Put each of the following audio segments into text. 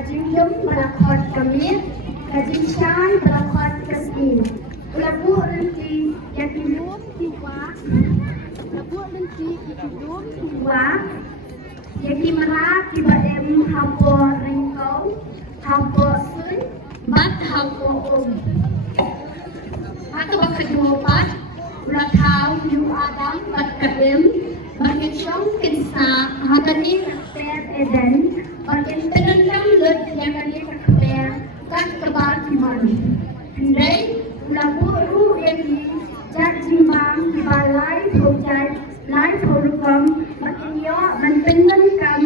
kajinjum balakot kemir, kajinshan balakot kesmin. Ulabu lenti yakilum tiwa, ulabu lenti yakilum tiwa, yakimara tibaem hapo ringkau, hapo sun, bat hapo Hato kedua pat, ulat hau yu adam bat kaem, bagian syong kinsa hatani per eden, bagian penendam lut yang kali per kat kebal kiman. Hindai ulabu ru yang di jat jimbang balai projai, lai program, bagian yo menpendan kam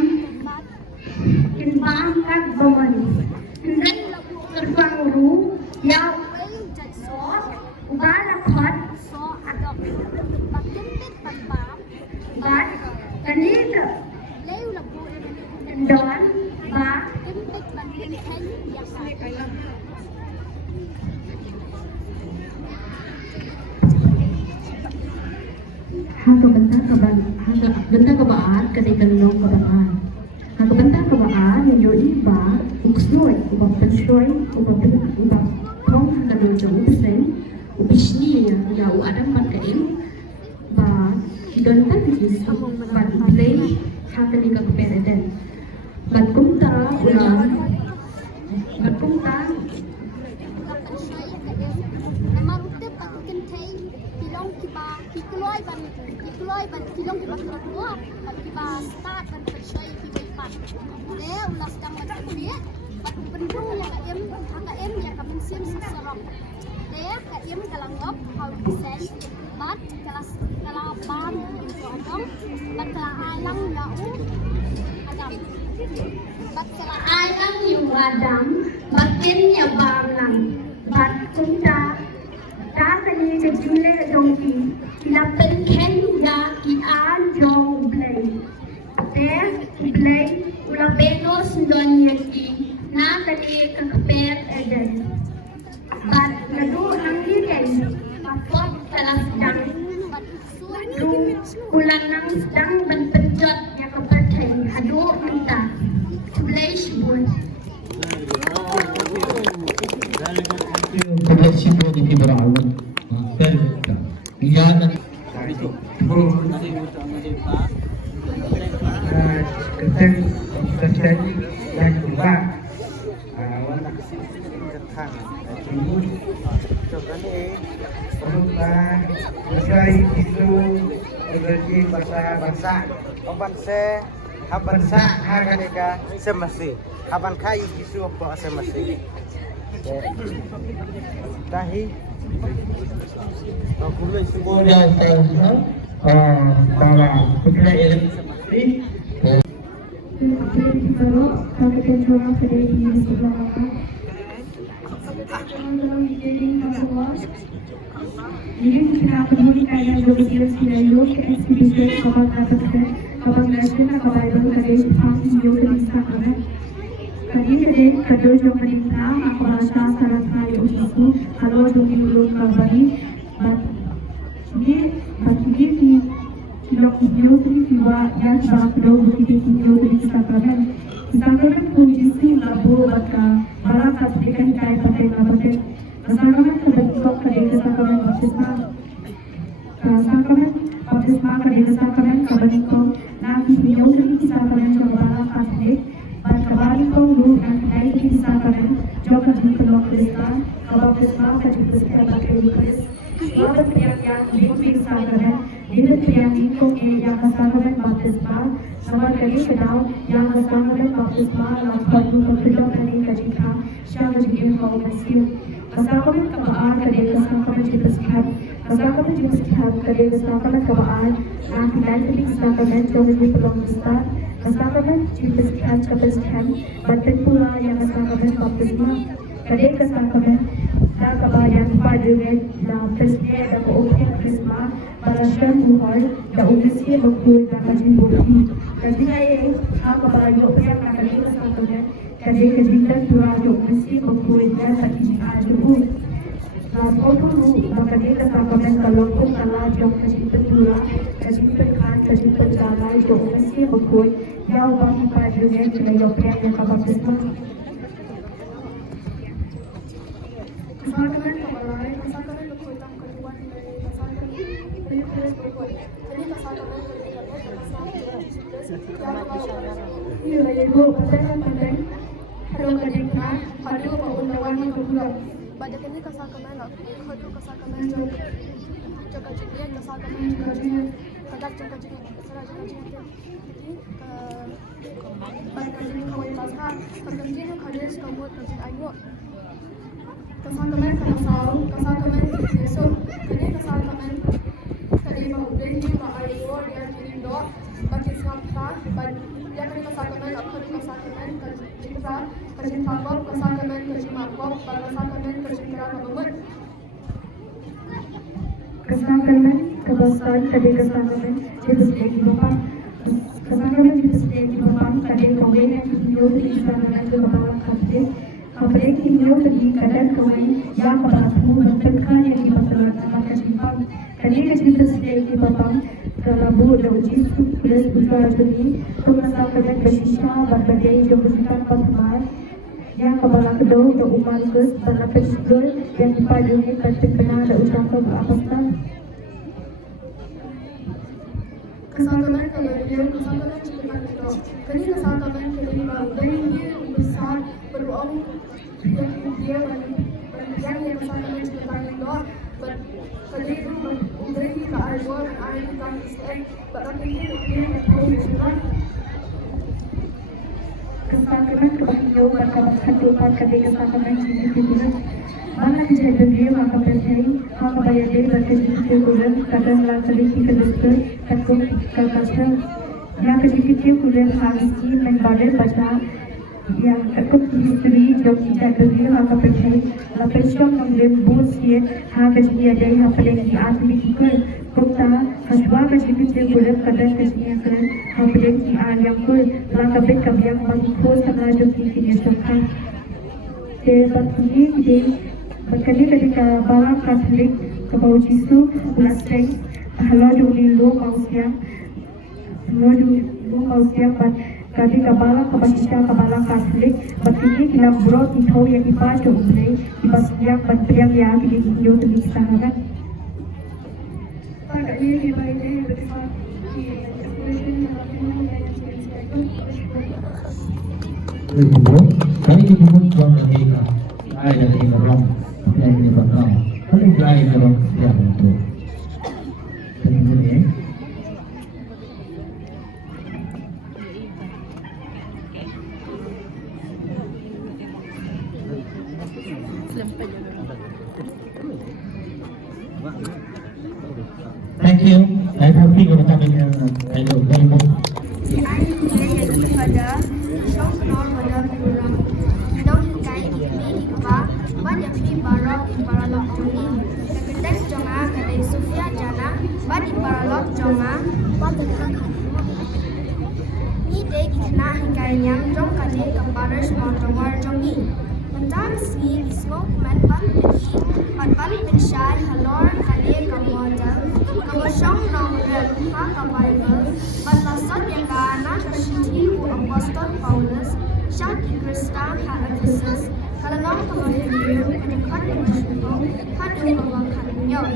kimbang kat baman. Hindai terbang ru yang balakot so adop bagian tanbam bat kanita leu labu don ba timpik bagian hen biasa hangga bentang kebaan ketika long kebaan hangga bentang kebaan yang yoi ba uksnoy ubah penshoy ubah tong hangga dojong pesen Ubisnia ya adam pakai ba dontan jis ban play hakani ka pereden ban kumta ulang ban kumta memang itu pakai teh kilong kiba kikloi ban kilong kiba kedua ban kiba start ban percaya kiba pan deh ulas sedang ban dia ban pendung yang em ya kamen sim sesorok dia kaim kalangop hau sen bat kalang ban itu adom bat kalang alang yau adam bat kalang alang yu adam batin ya bang bat kunta ta kani ke jule dongki lapen ken ya ki an jong play te play ula benos donya ki na kani ke pet eden bat nadu hangi kan bakot salah sedang du ulang nang sedang benpenjot yang kepercai hadu minta tulai shibun tulai shibun di berawan terbuka lihat kesan yang berubah coba nih berubah sesuai isu energi bangsa bangsa harga semesti haban kai isu apa semesti tahi aku mulai semuanya tahu bahwa kita ini Ini kita peduli kaya berbicara selalu ke SPBC kawan katakan kawan nasional kawan itu kadang pasti juga bisa kan. Kadang kadang juga kita aku rasa sangat hal itu kalau dulu dulu kembali, bagi di lok video ini juga yang sangat perlu video ini sahabat. Sahabat kunci labu baka barang aplikasi kaya pakai nampaknya. Sakaman kebentuk kadang sakaman kadang kebentuk nanti video ini sakaman coba kasih ban kembali kau lu dan naik di sakaman coba di kelok desa kalau desa kadang desa pakai lukis lalu yang di sakaman ini yang itu yang sakaman baptisma sama kali kedau yang sakaman baptisma lalu kalau kedau kali kadang siapa juga kau masih Sakaman kebaan kadang sakaman juga sehat. Sakaman juga sehat kadang sakaman kebaan. Nanti nanti sakaman coba di pelong besar. Sakaman juga sehat kebersihan. Badan pula yang sakaman baptisma. Kadang sakaman dah kebayang pada dah presiden dah keopian krisma. Baraskan buhar dah umisnya berkuih dah kaji bukti. Kadang ayah kebayang opian kadang sakaman. Kadang kejitan turah dah umisnya berkuih dah kaji aduh. Foto lu maka dia kesakaman kalau pun kalah jauh kejitan turah, kejitan kan, kejitan jalan, jauh umisnya berkuih. Jauh bagi pada dunia cuma opian yang kabak besar. Kani kasakaman kani kapat kasama Iya, ibu, pandai. Kalau kadang kan, hadu paundawan kebulan. pada kani kasakaman khadu kasakaman jaga jiya kasakaman kadar jaga jiya sara jaga jiya pada kani kawai pasha pada kani kades kamu tajin ayo kasakaman kasakaman eso kani kasakaman kani mau deni ma ayo dia dirindo bagi sapta bagi dia kani kasakaman khadu kasakaman kajita kajin papop kasakaman kajin mapop kasakaman kajin keramat Kesakangan, kebasahan, kadang kesakangan, jelas lagi bapak. Kesakangan jelas lagi bapak, kadang kawin yang hidup di kesakangan ke bapak kadang. Kadang hidup di kadang kawin yang berlaku bertekan yang dibatalkan maka simpang. Kadang jelas lagi bapak, terlalu dauji plus bukan jadi kesakangan bersisa berbagai kebutuhan pertama. Yang kepala kedua untuk umat kes berlapis gol yang dipadui terkena ada usaha keapatan. Kesakaman kemudian kesakaman ciptaan itu. Kini kesakaman kelima dari dia besar beruang yang dia yang kesakaman ciptaan itu. Kali itu dari kearifan arifan Islam bahkan ini dia tahu juga. Kesakangan kebahagiaan berkabar ketupat ketika kesakangan ini dibuat. Mana kejadian dia maka berjaya, maka bayar dia berkejadian kuliah kadang lagi kedua takut kekasih. Yang kedua kuliah harus membaca baca yang takut history jauh tidak dia maka berjaya. Lepas itu mengambil dia harus dia dari apa yang diambil juga. Kota kaswa kecil kuliah kadang kecilnya kan hampir yang pun langkah yang mampu sama juga dia suka. Sebabnya dia berkali ketika bala Katolik kebau Jisu ulaseng halau dulu mausiang kali kebala kebasisya kebala Katolik berkini kilam bro itu yang dibaca umrei dibasnya berpriang yang dihidup di sana. Pada ini baiknya bersama kami dibukul tuan mereka, ayah dari orang yang ini bakal, kami ayah dari orang yang itu. Kemudian, thank you. Saya berhenti kepada kami yang saya dari pada syok nol pada kurang dong kai ini ba banyak di barok di paralog ini kedai jonga kedai Sofia jana ba di paralog jonga pada kakak ni dek kena kai yang jong kadai keparas motor jongi mentam ski smoke man pan pensyai halor kadai kemodal kemosong nomor ha kapaigel Balasot yang kana tersiji Apostol Paulus Syaki Krista ha Ephesus Kalanong kemudian kedekat bersyukur hadu mengangkat nyawa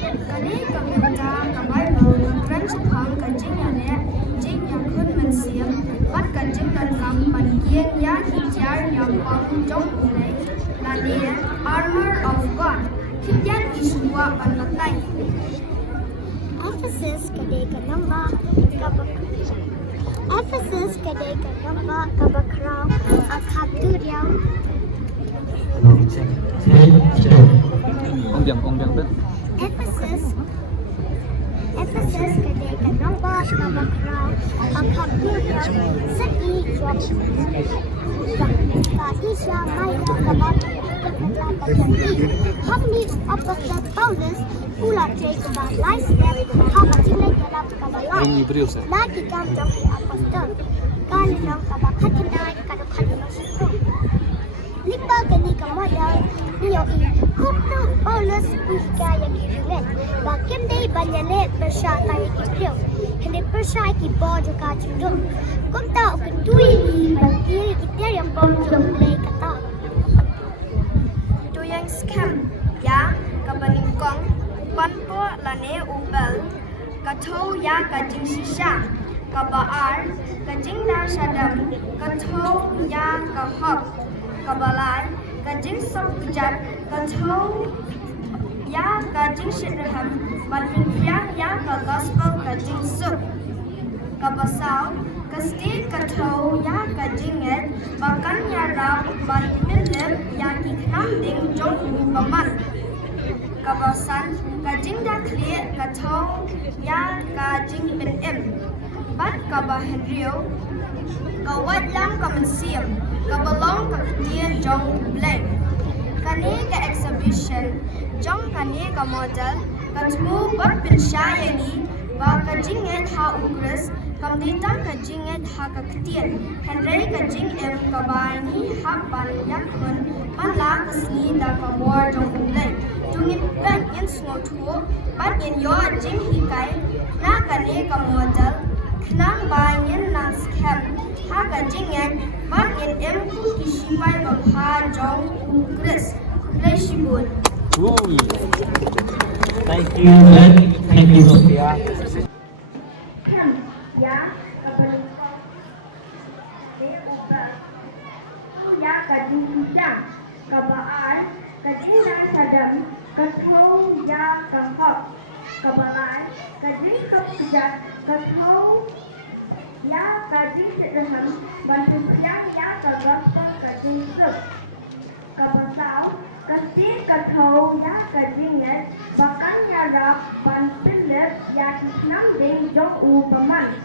kali keminta ke Bible keren sepang kajing yang jing yang kun mensiam bat kajing dan kampan kian ya hijar yang pangjong ulai lania armor of God kian isua panlatai Ephesus kadai kanamba kabakrao akhabduriao Ongbiang tu. Ephesus kadai kanamba kabakrao akhabduriao seti jom Isya maya kabat Hamni Apostol Paulus pula cek balai step haba cilek dalam kabalai lagi kam jompi apostol kali nang kabak hatinai kadu kadu masyukur lipa gani kamadal niyo kupno Paulus uika yang giringan bakim day banyale bersyatai kipriyo hindi bersyatai ki bojo ka cundum kumta ukendui bagi kita yang bojo mulai kata yang scam ya kabaningkong panpo lane ubal kathau ya kajing shisha, kabaar, kajing dar shadam, kathau ya kahop, kabalai, kajing sop kujat, kathau ya kajing shidraham, balpinfiang ya ka gospel kajing sup, kabasau, kasti kathau ya kajinget, bahkan ya rap balpinlip ya kiknam ding jong paman. Kawasan kajing dah clear kathau ya kajing bin bat kabahan rio kawat lam kamansiam kabalong kaktian jong blank kani ka exhibition jong kani ka model katmu bat bin syayani ba kajinget ha ugres kamdita kajinget ha kaktian henry kajing kabani ha ban yakun manla kasni da kabor jong blank Tungin ban in smotu, ban in yo jing hikai, na kane ka model, knang ban in nang scam, ha ka jingen, ban in ku kishipai babha jong ukres, kuklay shibun. Thank you, Glenn. Thank you, Sophia. Kam ya kapan ya kajing hijau, kabaar, kajing dan sadam, kathau ya kahop, kabalai, kajing sop kejat, kathau ya kajing sidraham, balpinfiang ya ka gospel kajing sup, kabasau, kasih kathau ya kajinget, bahkan ya rap balpinlip ya kisnam ding jong paman.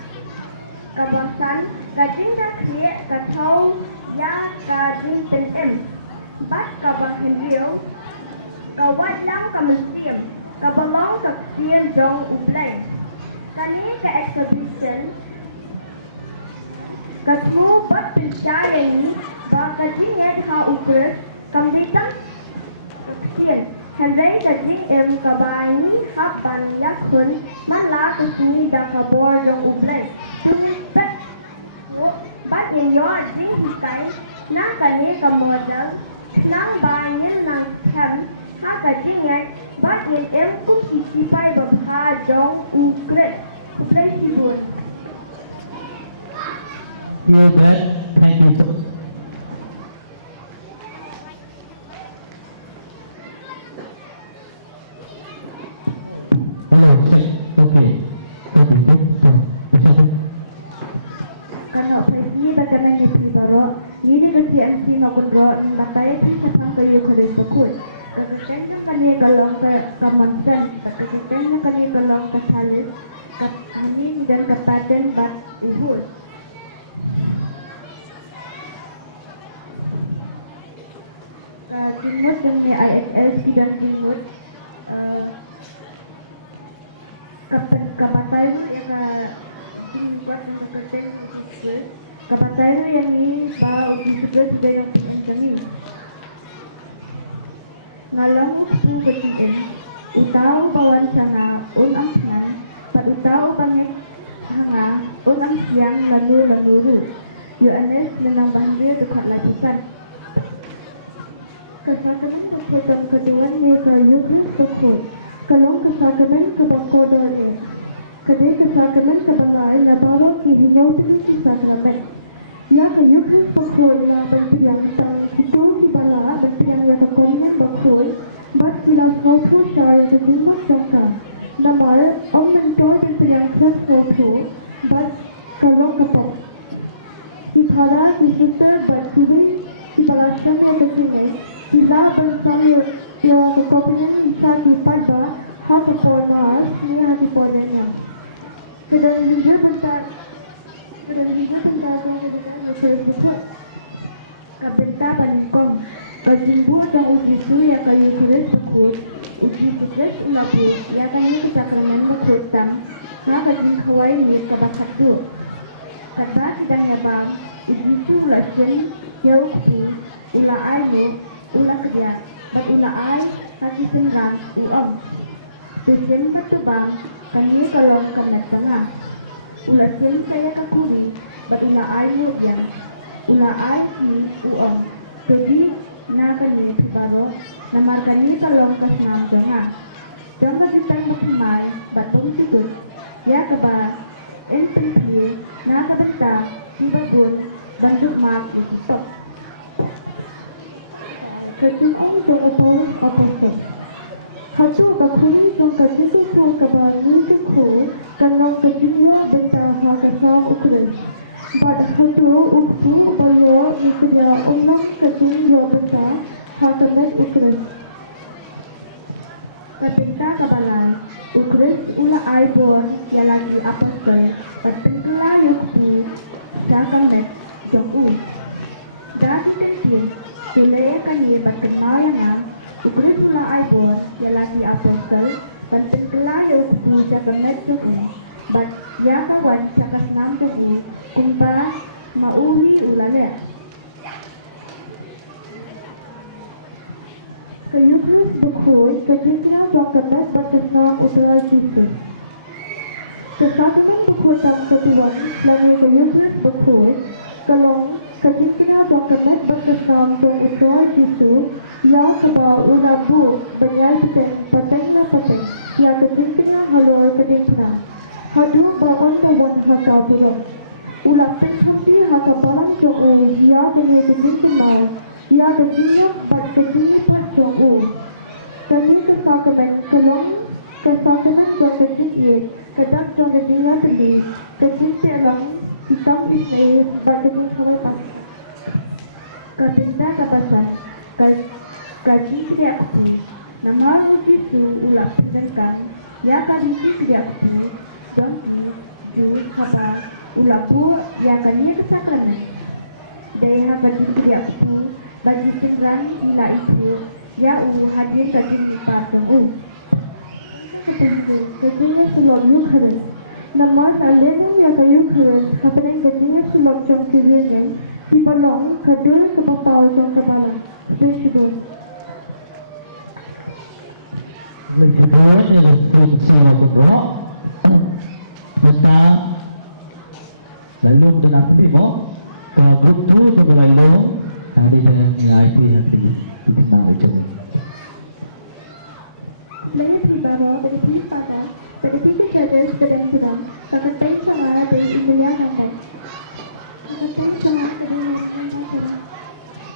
Kawasan kajing dah clear kathau ya kajing bin bat kawasan rio kawat lam kamansiam kabalong kaktian jong ublay kani ka exhibition katmu bat pisyayani ba kajing yan ha uber kamdita kaktian henry kajing kabayani ha paniyakun mala kusini da kabor jong ublay bat yang yo jing hikai na kani ka model nang banyan nang hem ha kajinget bat yang ku kisipai babha jong ukret kuplay sibun. You bet. Thank you, Sophia. Kalau pergi bagaimana itu baru, ini mesti MC maupun buat lantai kita sampai yang kedua pukul. Kemudian kami kalau ke kamansan, kemudian kami kalau ke salis, ke angin dan ke padan bat dihut. Timut dengan ISL sidang timut, kapatai yang dibuat kertas kapatai yang ini bau disebut sebagai kami ngalang pengkutian utau bawan sana unangsan utau pangai hanga unang siang lalu Yohanes menang banjir dekat lapisan kesakaman keputusan kedua mereka Yuhus Sokoi kalau kesakaman kebangkau dole kedai kesakaman kebangai labawa kini jauh dari kesakaman yang Yuhus Sokoi yang berpilihan itu bala berpilihan yang berkomian bangkoi bat silang Sokoi syari sejumlah syangka namar om mentor berpilihan kes Sokoi bat kalau kepok Ipala disusul berkini di balasan yang bersini Bila bersama yang berkopian bisa dipada hati polar ini hati polarnya. Sedang juga besar yang bersebut kabita panikom berjumpa dan uji itu yang kali tulis buku uji tulis unapu yang kali kita kenal berhutang nah bagi kawain di kabar satu kata tidak hebat uji itu latihan jauh ulah ayu ulah kerja dan ulah ay kasih senang uang tujuan bertubang kami kalau kena tengah ulah sen saya kakuri dan ulah ay mulia ulah ay ni uang jadi nak kami baru nama kami kalau kena tengah Jangan kita maksimal batung sikut ya keba NPP na kabesta ibatun banduk mak stop. Kerja aku coba tahu apa itu. Hatu bakuni tu kerja tu keba ni tu kalau kerja besar masa ukuran. But hatu uktu bayo ikhya umam kerja besar hatu ukuran. Ketika kabalan ukuran ula aibon yang lagi apaskan bertingkah yuktu jangan mek jauh. Dan ini Sulai kani berkenalan ukuran ula aibon yang lagi apaskan bertingkah yuktu jangan mek jauh. But ya kawan jangan nampak kumpara mauli ulale. Kayukrus bukhoi kajikna dokamat batna utara jitu. Kesatuan bukhoi tam ketuan lalu kayukrus bukhoi kalau kajikna dokamat batna utara jitu la kaba urabu penyaliten patekna patek ya kajikna halor kajikna hadu bawan kawan hakaburo ulap penhuti hakabahan joko ya kajikna ya kajikna patekna Jauh. Kami kesakaman kelong kesakaman doa ye kadang doa dia tadi kecil dalam hitam Israel pada musuh kadinda kapasan kaji kreasi nama itu ulah sedangkan ya kaji kreasi jadi juri kata ulah pun ya kaji kesakaman daya bagi kreasi bagi Islam ila itu ya hadir kaji kita tunggu. Kajinya selalu harus. Nama salahnya ya kayu harus. Karena kajinya selalu jangkirnya. Di belakang hadir kepala jangkauan. Bersih. Berikutnya adalah seorang berdoa. Basta lalu dengan timo grup tu sebelum hari dengan nilai itu nanti kita baca. Lain di bawah dari pada dari kerja sedang sedang sangat baik sama dari dunia yang sangat baik sama dari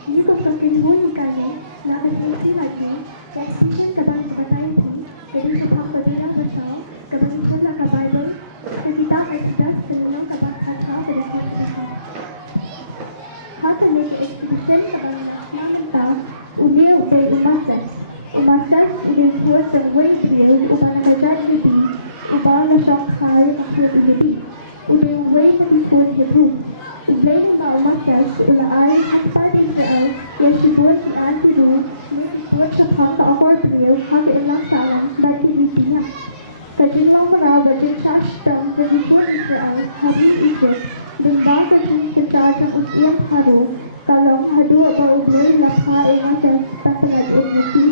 ini kau sampai bunyi kali lalu sisi lagi yang sisi kabar kata itu jadi sebab berbeda bersama kabar itu nak kabar itu kita ekstra sebelum kabar kata dari sisi maka ni ekstra kabar yang kita udah umasan udah buat terbuat dia umat kerja jadi umat sok hari jadi udah buat terbuat itu udah umasan udah air apa dia yang dibuat di anti itu buat sepak awal dia hanya enak salam bagi dia kerja orang bagi custom jadi buat Israel hari itu dan bahkan kita akan usia haru kalau haru atau boleh lapar emak tak terlalu tinggi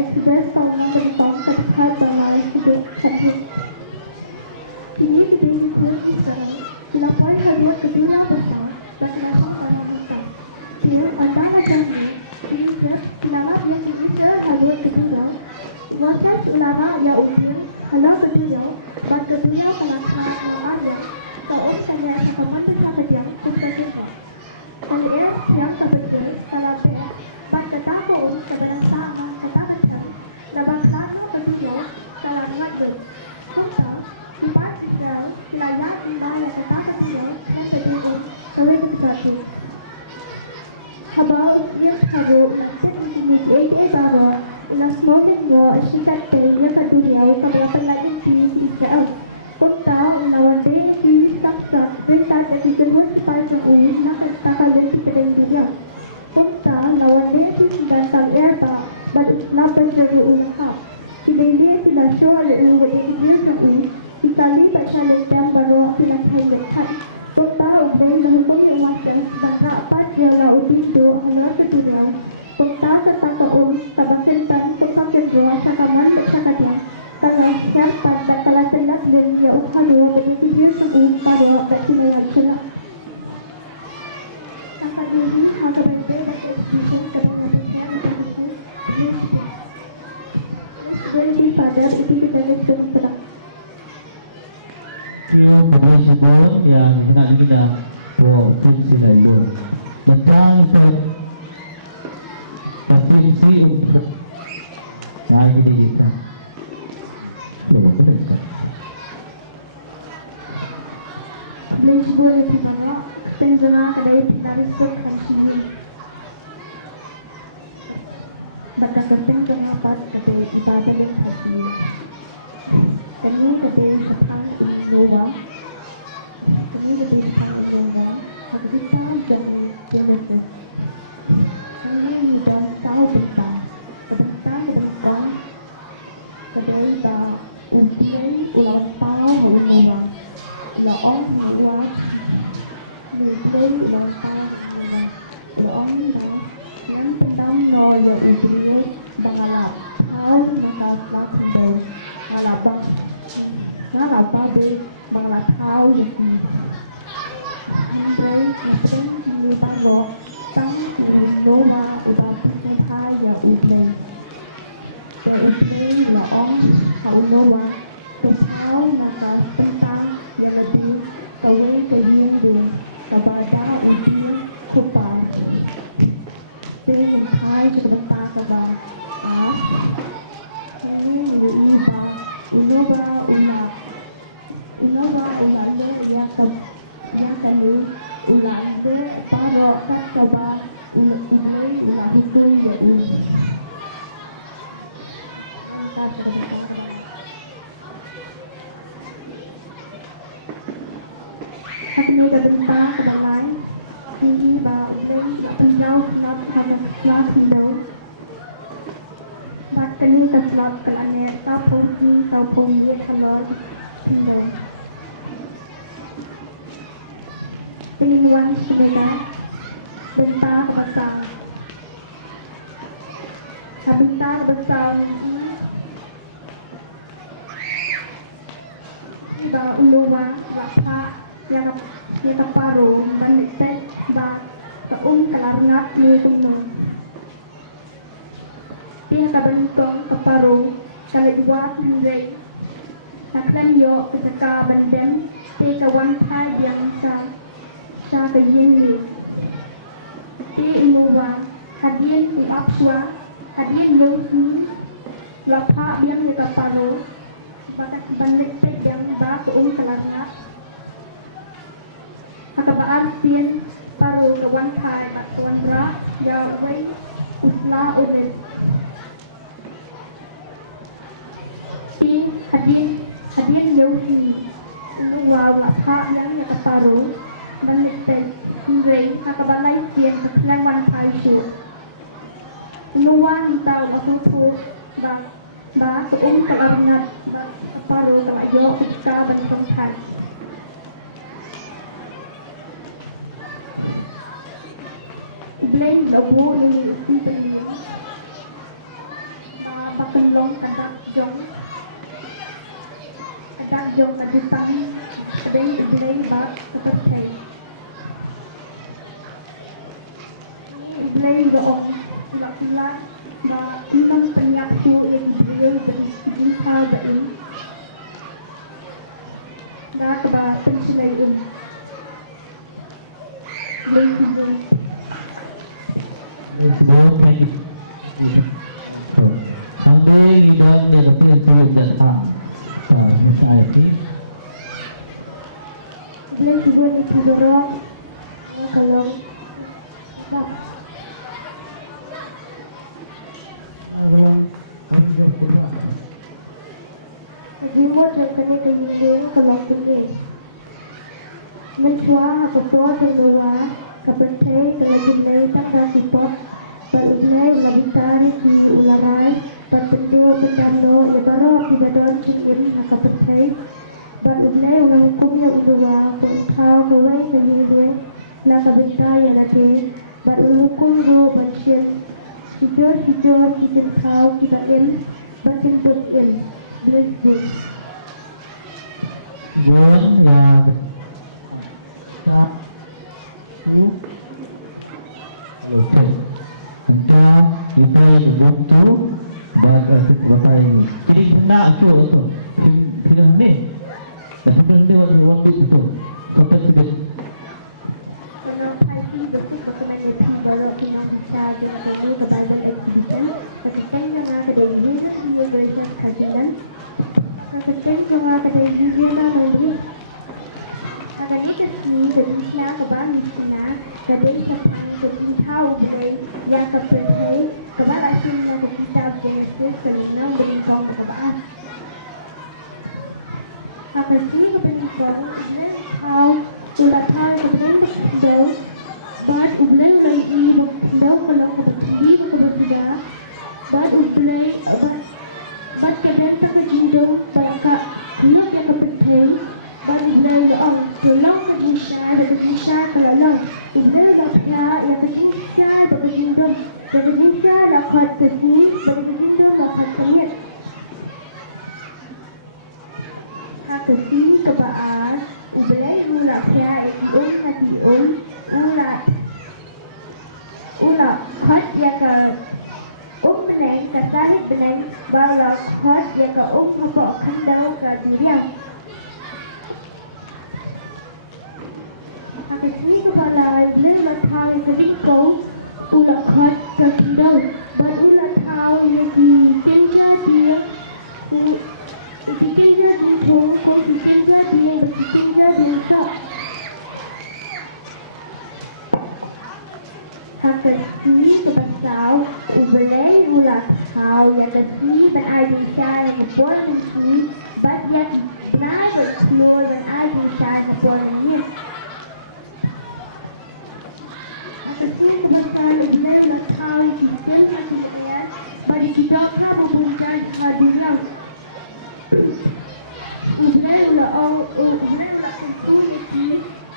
express sama tentang terkait dengan hidup hati. Ini dibuat Israel. Kenapa haru kedua besar dan kenapa orang besar? Dia antara kami ini kenapa dia Israel haru kedua? Wajas ulama yang umum kalau kedua, dan kedua penasihat ulama kalau saya seperti apa dia seperti dan dia siap seperti kalau saya pada tahun sebenarnya sama kata macam dalam satu kedua dalam lagi kita empat Israel layak yang kata dia seperti itu kalau satu habau dia haru seperti ini baru ulas mungkin yo asyikat dia kedua kalau pelajari di Israel Kota unawade di saksa berita dari kedua supaya jokowi nak katakan kita dia. Kota unawade di dasar erba baru kenapa jadi ulah. Idealnya tidak soal luar India jokowi. Itali baca lentang baru tidak terlihat. Kota udah menghukum kewasan bahasa apa jalan uji itu hanya kedua. Kota tertangkap tabasan kota kedua sakaman bercakap. Kalau siapa tak kalah tenang dan dia hadir begitu dia sebut pada waktu ini yang jelas. Akan ini akan berbeda dengan kebenaran jadi pada Sutra. Yung pag-isipon yang hinahina po sila yun. Tentang pag-isip na hindi ka. Please go to Timaya. Tenzana kadai pinaristo kanchini. Baka penting kenapa kadai ibadah yang hati. Kami kadai sepang Lowa. Kami kadai sepang Lowa. Kita jangan jelas. Kami tidak tahu kita. Kita yang kadai kita ujian ulang tahun Lowa. Là ông mà qua người đây là sao là ông là nắm cái tấm nồi rồi ủy viên bằng là tháo bằng là bao thành đời là bao nó là bao đi bằng là tháo gì anh thấy như ban đầu tấm người đố ma ở bao cái thai và ủy viên để là ông hậu nô qua cái tháo mà là tentang yang lebih kawin kebiayaan kepada ujian kupar. Dengan hai sebentar kepada ini berubah, yang tadi ulang ke para coba ulang itu jadi. Hati terbentak ke dalam tinggi bau dan pinjau kelap pada kelap pinjau. Bahkan ini terkelap ke langit tapung di tapung di kelap pinjau. Penyuan sebenar bentar besar. Bentar besar tiba uluan bapak yang paru menetek bak kelarnat ni kumung. Dia kabentong keparu kali buat hendrik. Akan yo ketika bendem dia kawan thai yang sa kejini. Dia inuwa hadiah di apswa hadiah yosi lapa yang di keparu pada menetek yang bak kelarnat. Kakabaan sian paru kawan thai at kawan ra jawai usla ulit. Ini hadir yosi luar apa yang paru menetek hingga kakabalai sian kawan thai su. Luar tahu waktu tu ba kawanat paru kawayo kita bentong thai. Blame the war in the pakenlong adak jong adat tadi blame bak seperti blame the orang lak ilang penyaku in blame the kita dari nak ba pensilai blame sampai kita dapat data society. Boleh juga dikira kalau Remote terkena dengan kalau boleh mencuah atau kedua kepentai kelihatan tak sifat berilai labitan di ulangan berbentuk berjangkau lebaran tidak dalam cikin kepentai berilai ulang hukumnya kedua berkau kawai dengan nak kepentai yang ada berhukum dua bersiap hijau kita kau kita berbentuk berbentuk Buat Oke, kita itu butuh Bahasa pakai jadi nak tu film ni dan film ni waktu itu sampai sudah Kalau pagi betul bagaimana yang baru kita bisa jalan dulu ke bandar exhibition. Kemudian dengan kedai ini dia berikan kajian. Kemudian dengan kedai ini dia lagi. Kadang itu sih dari siapa bahan di sana. Kedai seperti tahu kedai yang seperti kebaran yang kita jenis kerana beri tahu kebaran. Kadang ini seperti suatu tahu ulat tahu seperti jauh. But ublay lagi daw walang kapatid kapatida. But ublay but kadang sa kajido baka ano yung kapatid. But ublay ang tulong kajinsya kajinsya kalalang. Ublay lakya yung kajinsya kajindo kajinsya lakat kajind kajindo lakat kanyat. Kakasi kabaan ublay lakya iyon katiyon ulat khot ya ka benang kasali benang bala khot ya ka mako khandau ka diriam akan ini bala lele thai ka dikko ulat khot ka khandau ba ulat thau ya di kenya dia di kenya di ko di kenya dia di kenya dia ka Kakasi kebasau ublay ulat kau yang tadi berada di sana boleh sih banyak benar betul berada di sana bolehnya. Kakasi kebasau ublay ulat kau yang kemudian bagi kita kamu punya hadiah. Ublay ulat itu ni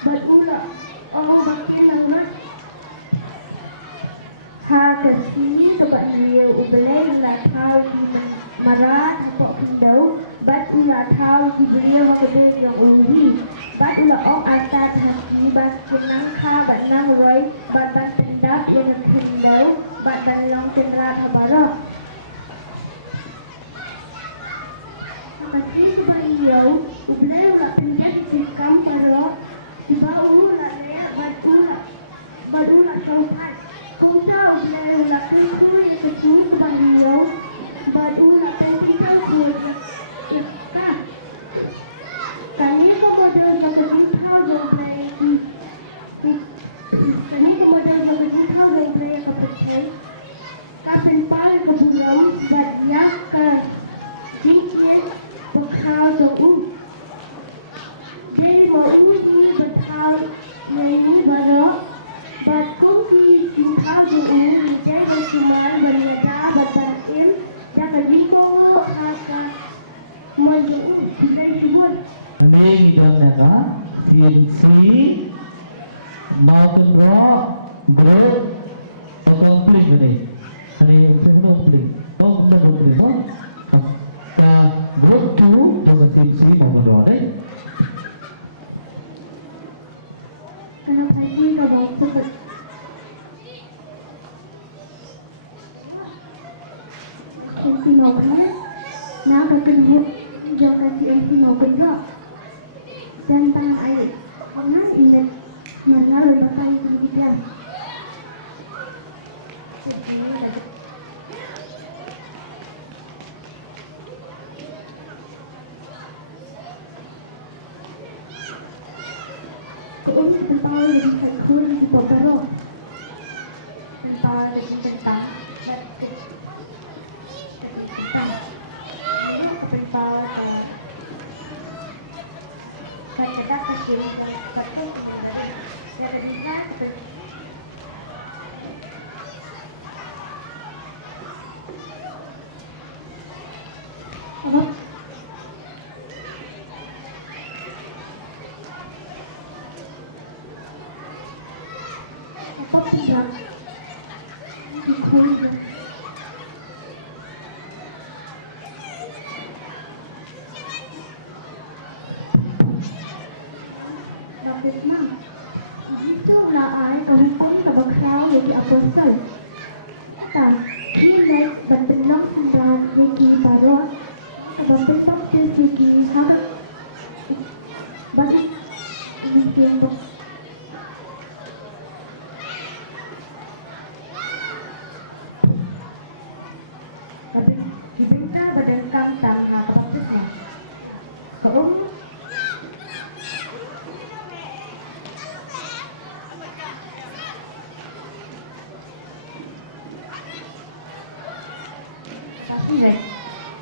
berulat bagian ulat Kakasi sebab dia ublay ulat tahu marah nampak kendau bat ulat tahu dia waktu yang uluhi bat ulat atas hati bat kenang ka bat nang roy bat tendap yang kendau bat dalam kendra kabarah Kakasi sebab dia ublay ulat penjat dikam parah sebab ulat dia bat ulat sopan Kung tahu ublay ulat itu yang kecil kebanyakan bat ulat pentingkan kuat ikan. Kami model magazine tahu ublay kami model magazine tahu ublay kapal kapal pal kebunyam bat yang ke cincin bekal jauh. Jadi waktu ini bekal ini baru bat kopi Hal ini menjadi cuma berniaga berbarim dan berjumpa akan menjadi disebut. ini dan nana CNC mountain rock growth atau klik ini sebelum klik kita boleh kita growth tu dengan CNC mountain rock Kenapa ini kalau sebut CNC mountain nak kedua jangan CNC mountain rock dan tanah air. Orang ini mana lebakai kemudian. Kau ini tentang yang saya kuat di bawah tentang lagi tentang kayak dapat jadi pakai dari mana apa tidak dikulit Vietnam. Itu là ai còn cũng là bậc giáo để đi apostol. Tại khi này vẫn tình nóc thành ra Vicky Haber bagi tiempo. Tapi dibina badan kantang atau maksudnya kalau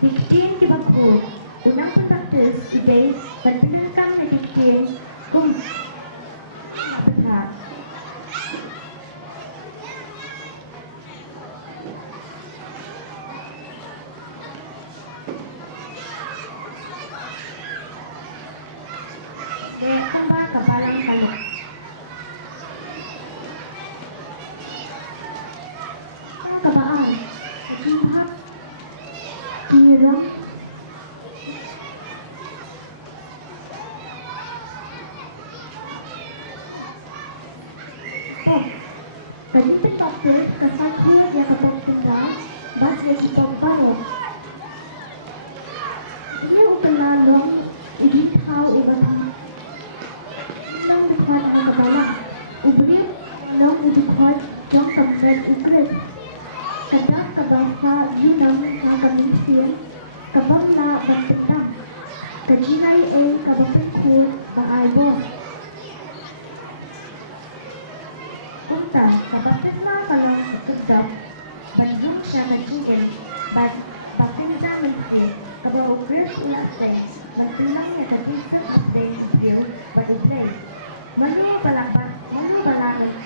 Diktian di baku, unang patates ide berbenarkan diktian benar. Kaya kembali ke balang kalah. Kebaan, jumlah Kira Tadi petokter kesan dia yang kebang tengah Bas lagi bang baru Ia ukelalong Igi tahu ibadah Nang bukan ang kebawah Ubri long ujukot Yang kembali ukret Kadang kabangsa yunang nakaminsin kabang na bagtetang kajinay kabapikul ang album. Punta, kabatet na palang tutang bandung siya nagigil bakit minsin kabawagres ulasay magtulang niya kabisang update skill baduplay. Manu palaman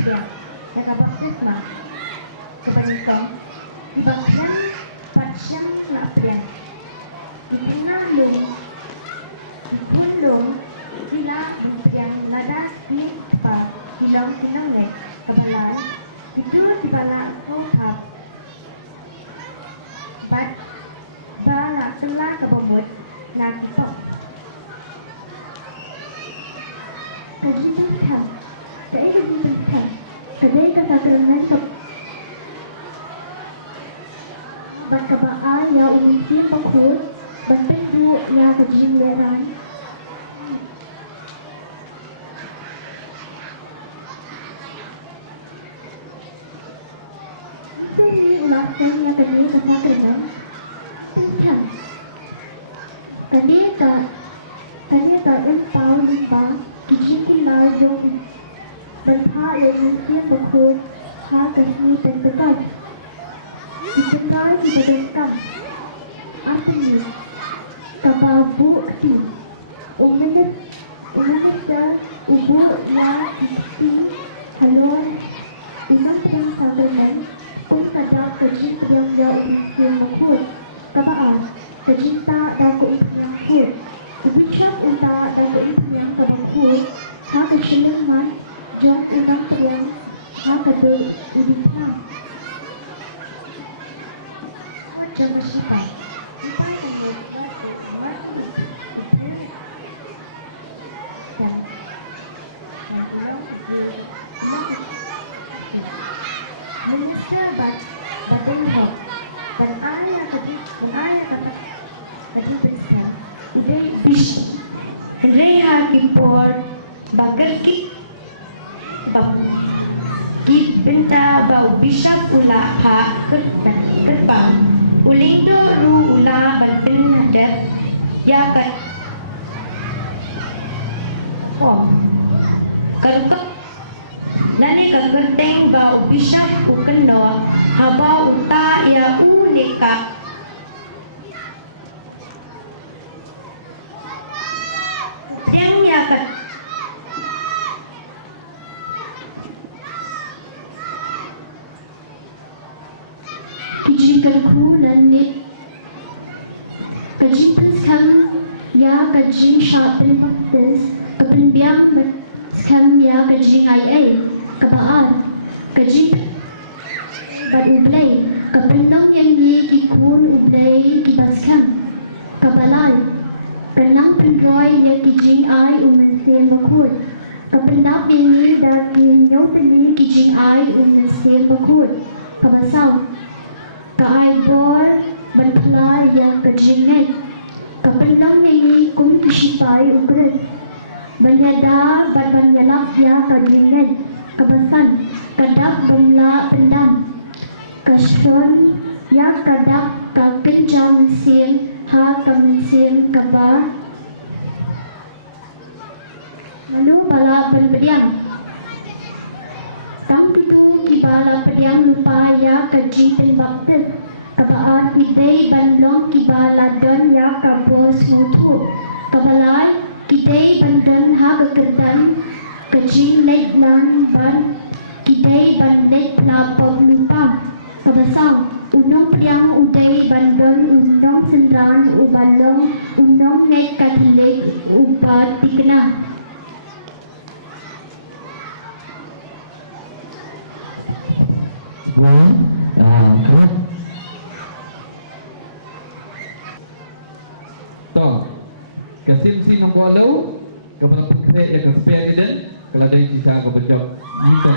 siya yang kabatet na kebanyakan Ibangyan, pasyang naapyan. Ipinalong, ipulong, sila ipiyang nadas di pa, ilang sinangnek, kabalan, ito di bala kotap. Bala sila kabamot, nagpap. Kajibintang, kaya ibintang, kaya katagalan sa Bagkabaan ya umisi pangkul, bantendu ya kejimleran. Ini ulasan ya kani sama kena. Pinjam. Kani ka empau lupa, kijiki larjo. Bantha ya umisi pangkul, ha kasih tentekan. Dikenal di badan artinya kababu kti umaket ubu ya isi halon inang yang sabayan kada kajin yang yang makul kabaan kajinta daku yang kul kebicara unta daku yang kabakul ha kasilangan jam inang yang ha kada udita Jangan lupa, kita menyesal badan roh dan ayah tadi besar udah bisa Reha kimpor bagal ki benta bau bisa pula ha kerbang ulindo ru ula balpin hadat ya kat kerkep nani kerteng bau bisa kukeno haba uta ya uleka yang ya kat Kijikanku nanit kajitan skam ya kajing syapin faktis kepenbiang skam ya kajing ay kabaan kajing kabublay kapendong yang ni kikun ublay kibaskam kabalay kanang pendroy ya kijing ay umansin makul kapendang ini dan ninyo pili kijing ay umansin makul kabasaw Kaaibor, banpala yang kajingan, Kapenang ini kum kisipai ungkret. Banyada banyalak ya kadinget. Kebesan kadak bangla pendam. Kason ya kadak kakencang sim ha kamsim kabar. Lalu bala penbediang. Tang pitu ki bala pediang lupa ya kaji penbakte. Kabaan idei bandong ki bala don ya kabos mutu. Kabalai idei bandon ha kekerdan kaji lek lan ban idei bandek lapok lupa. Kabasang unong pediang udei bandon unong sendran ubalong unong nek kadilek ubat dikena. Terus to kasim si nombor lo kapag pagkaya ya kaspaya din kalau dari sisa ko bejok gitu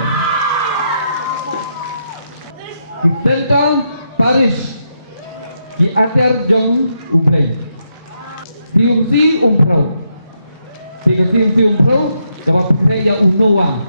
tentang Paris di akhir jom uplay tiusi umpro kapag pagkaya unuwa